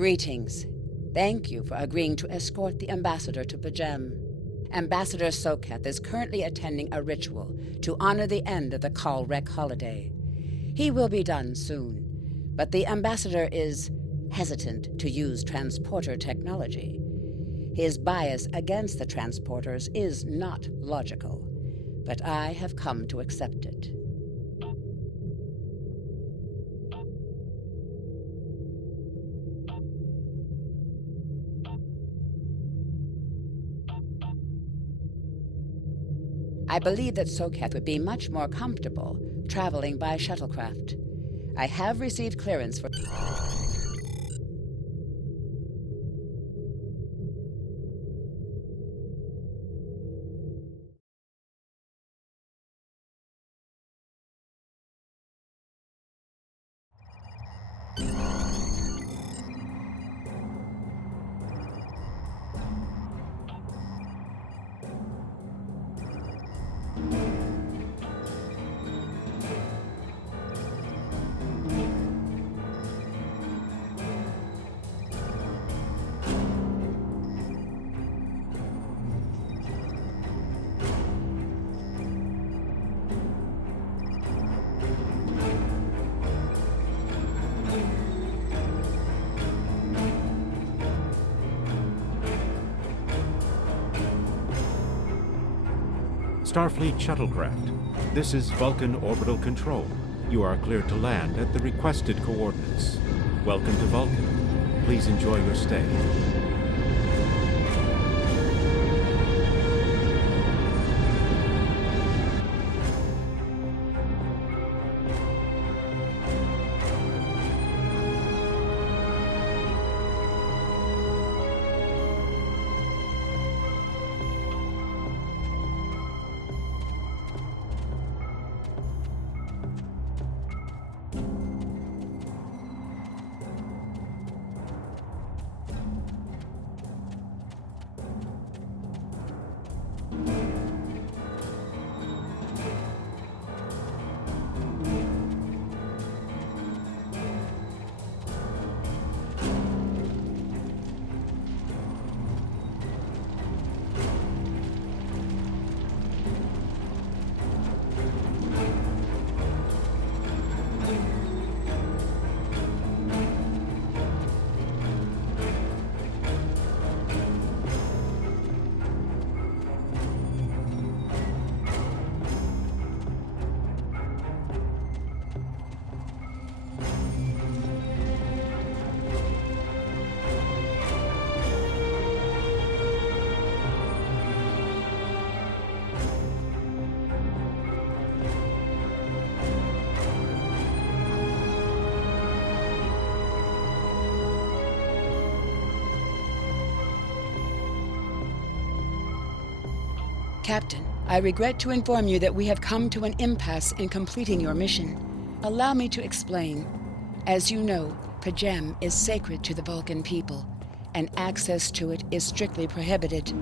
Greetings. Thank you for agreeing to escort the ambassador to P'Jem. Ambassador Soketh is currently attending a ritual to honor the end of the Kalrek holiday. He will be done soon, but the ambassador is hesitant to use transporter technology. His bias against the transporters is not logical, but I have come to accept it. I believe that Soketh would be much more comfortable traveling by shuttlecraft. I have received clearance for... Starfleet shuttlecraft. This is Vulcan Orbital Control. You are cleared to land at the requested coordinates. Welcome to Vulcan. Please enjoy your stay. Captain, I regret to inform you that we have come to an impasse in completing your mission. Allow me to explain. As you know, P'Jem is sacred to the Vulcan people, and access to it is strictly prohibited.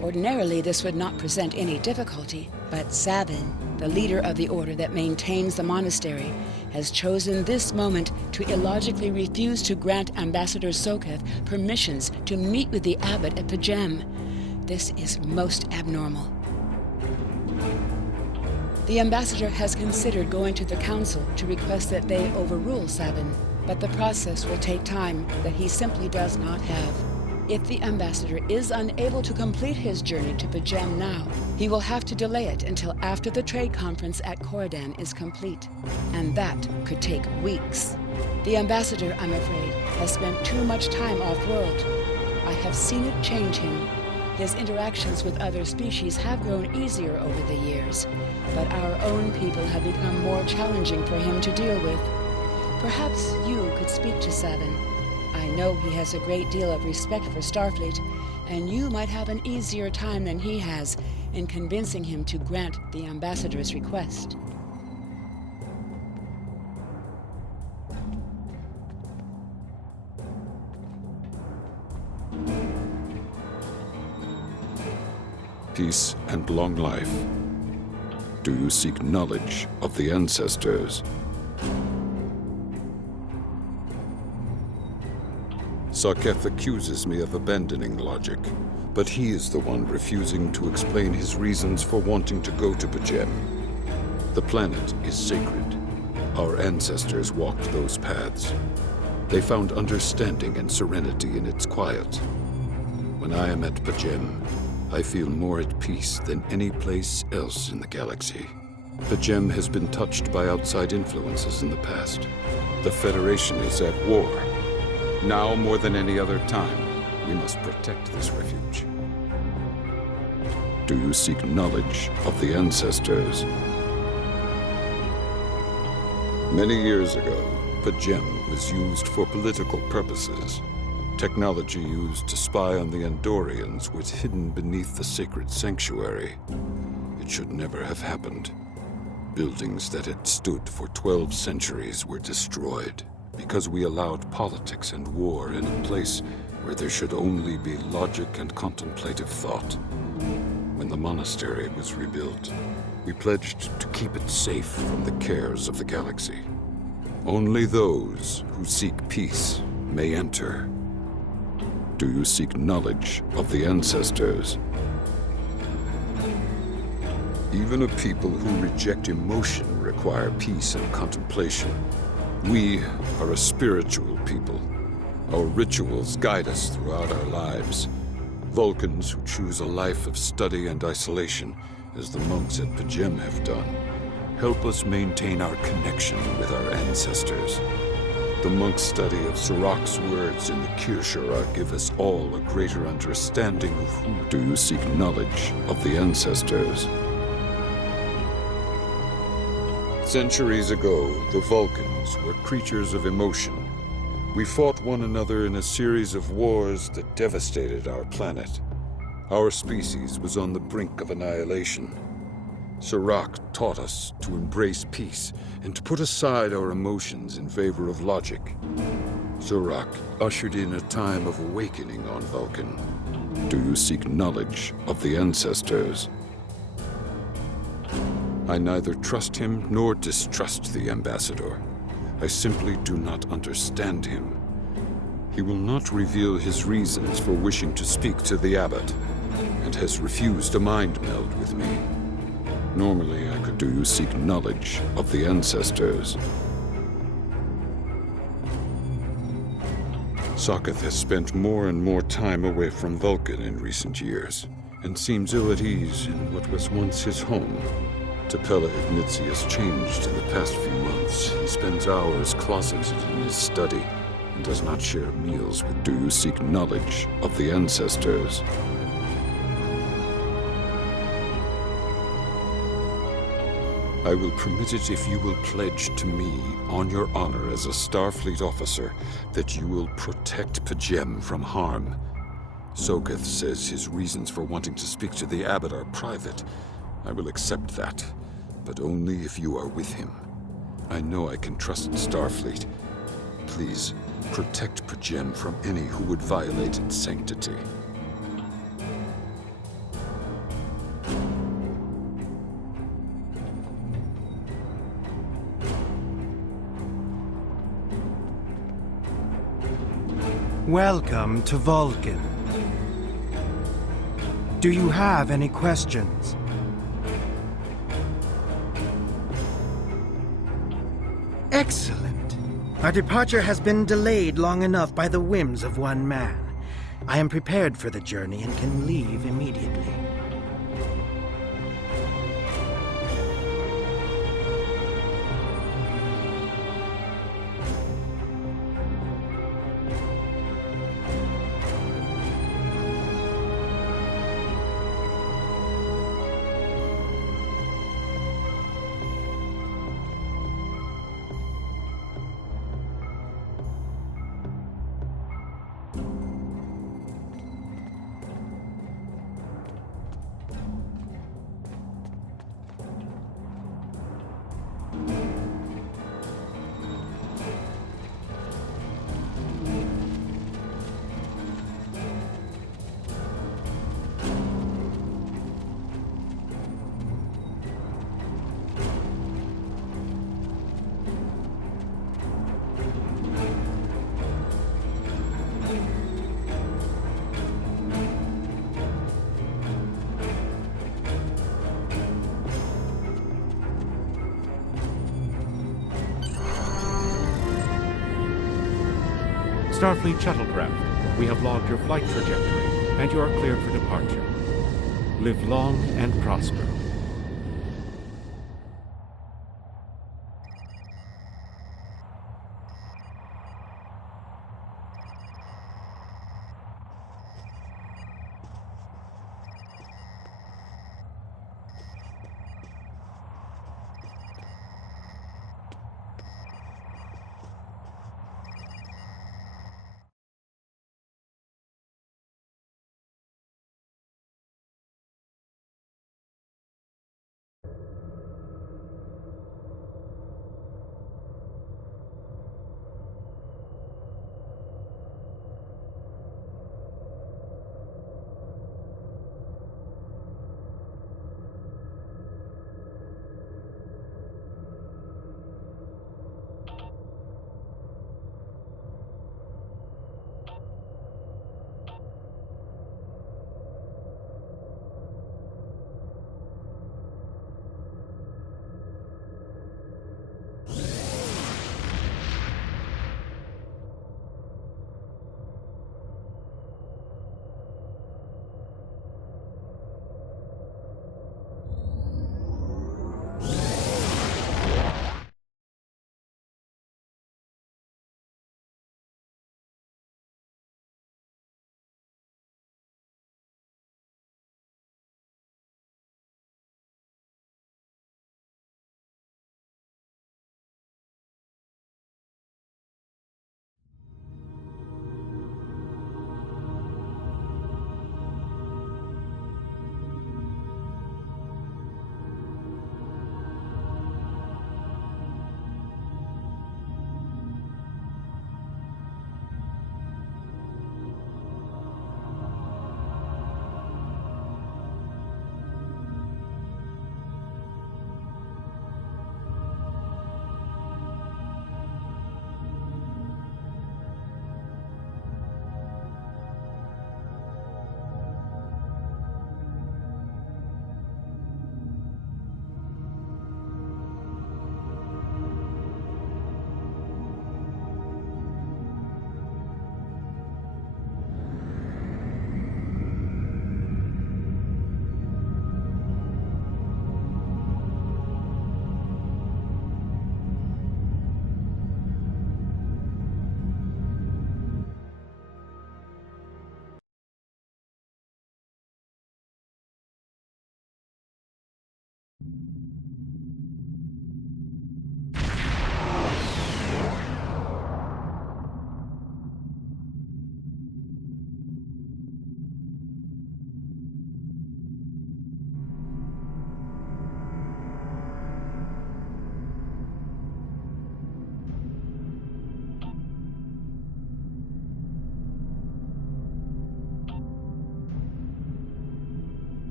Ordinarily, this would not present any difficulty, but Savin, the leader of the order that maintains the monastery, has chosen this moment to illogically refuse to grant Ambassador Soketh permissions to meet with the abbot at P'Jem. This is most abnormal. The ambassador has considered going to the council to request that they overrule Savin, but the process will take time that he simply does not have. If the ambassador is unable to complete his journey to P'Jem now, he will have to delay it until after the trade conference at Coridan is complete, and that could take weeks. The ambassador, I'm afraid, has spent too much time off-world. I have seen it change him. His interactions with other species have grown easier over the years, but our own people have become more challenging for him to deal with. Perhaps you could speak to Savin. I know he has a great deal of respect for Starfleet, and you might have an easier time than he has in convincing him to grant the ambassador's request. Peace and long life. Do you seek knowledge of the ancestors? Sarketh accuses me of abandoning logic, but he is the one refusing to explain his reasons for wanting to go to P'Jem. The planet is sacred. Our ancestors walked those paths. They found understanding and serenity in its quiet. When I am at P'Jem, I feel more at peace than any place else in the galaxy. P'Jem has been touched by outside influences in the past. The Federation is at war. Now more than any other time, we must protect this refuge. Do you seek knowledge of the ancestors? Many years ago, P'Jem was used for political purposes. Technology used to spy on the Andorians was hidden beneath the sacred sanctuary. It should never have happened. Buildings that had stood for 12 centuries were destroyed because we allowed politics and war in a place where there should only be logic and contemplative thought. When the monastery was rebuilt, we pledged to keep it safe from the cares of the galaxy. Only those who seek peace may enter. Do you seek knowledge of the ancestors? Even a people who reject emotion require peace and contemplation. We are a spiritual people. Our rituals guide us throughout our lives. Vulcans who choose a life of study and isolation, as the monks at P'Jem have done, help us maintain our connection with our ancestors. The monk's study of Surak's words in the Kir'Shara give us all a greater understanding of who. Do you seek knowledge of the ancestors? Centuries ago, the Vulcans were creatures of emotion. We fought one another in a series of wars that devastated our planet. Our species was on the brink of annihilation. Surak taught us to embrace peace and to put aside our emotions in favor of logic. Surak ushered in a time of awakening on Vulcan. Do you seek knowledge of the ancestors? I neither trust him nor distrust the ambassador. I simply do not understand him. He will not reveal his reasons for wishing to speak to the abbot, and has refused a mind meld with me. Normally, I could. Do you seek knowledge of the ancestors? Sarketh has spent more and more time away from Vulcan in recent years, and seems ill at ease in what was once his home. T'Pela Ignatius changed in the past few months. He spends hours closeted in his study and does not share meals with. Do you seek knowledge of the ancestors? I will permit it if you will pledge to me, on your honor as a Starfleet officer, that you will protect P'Jem from harm. Sarketh says his reasons for wanting to speak to the abbot are private. I will accept that, but only if you are with him. I know I can trust Starfleet. Please, protect P'Jem from any who would violate its sanctity. Welcome to Vulcan. Do you have any questions? Excellent. Our departure has been delayed long enough by the whims of one man. I am prepared for the journey and can leave immediately. Starfleet shuttlecraft, we have logged your flight trajectory, and you are cleared for departure. Live long and prosper.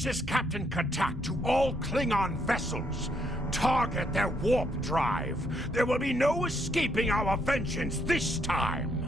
This is Captain Katak to all Klingon vessels. Target their warp drive. There will be no escaping our vengeance this time.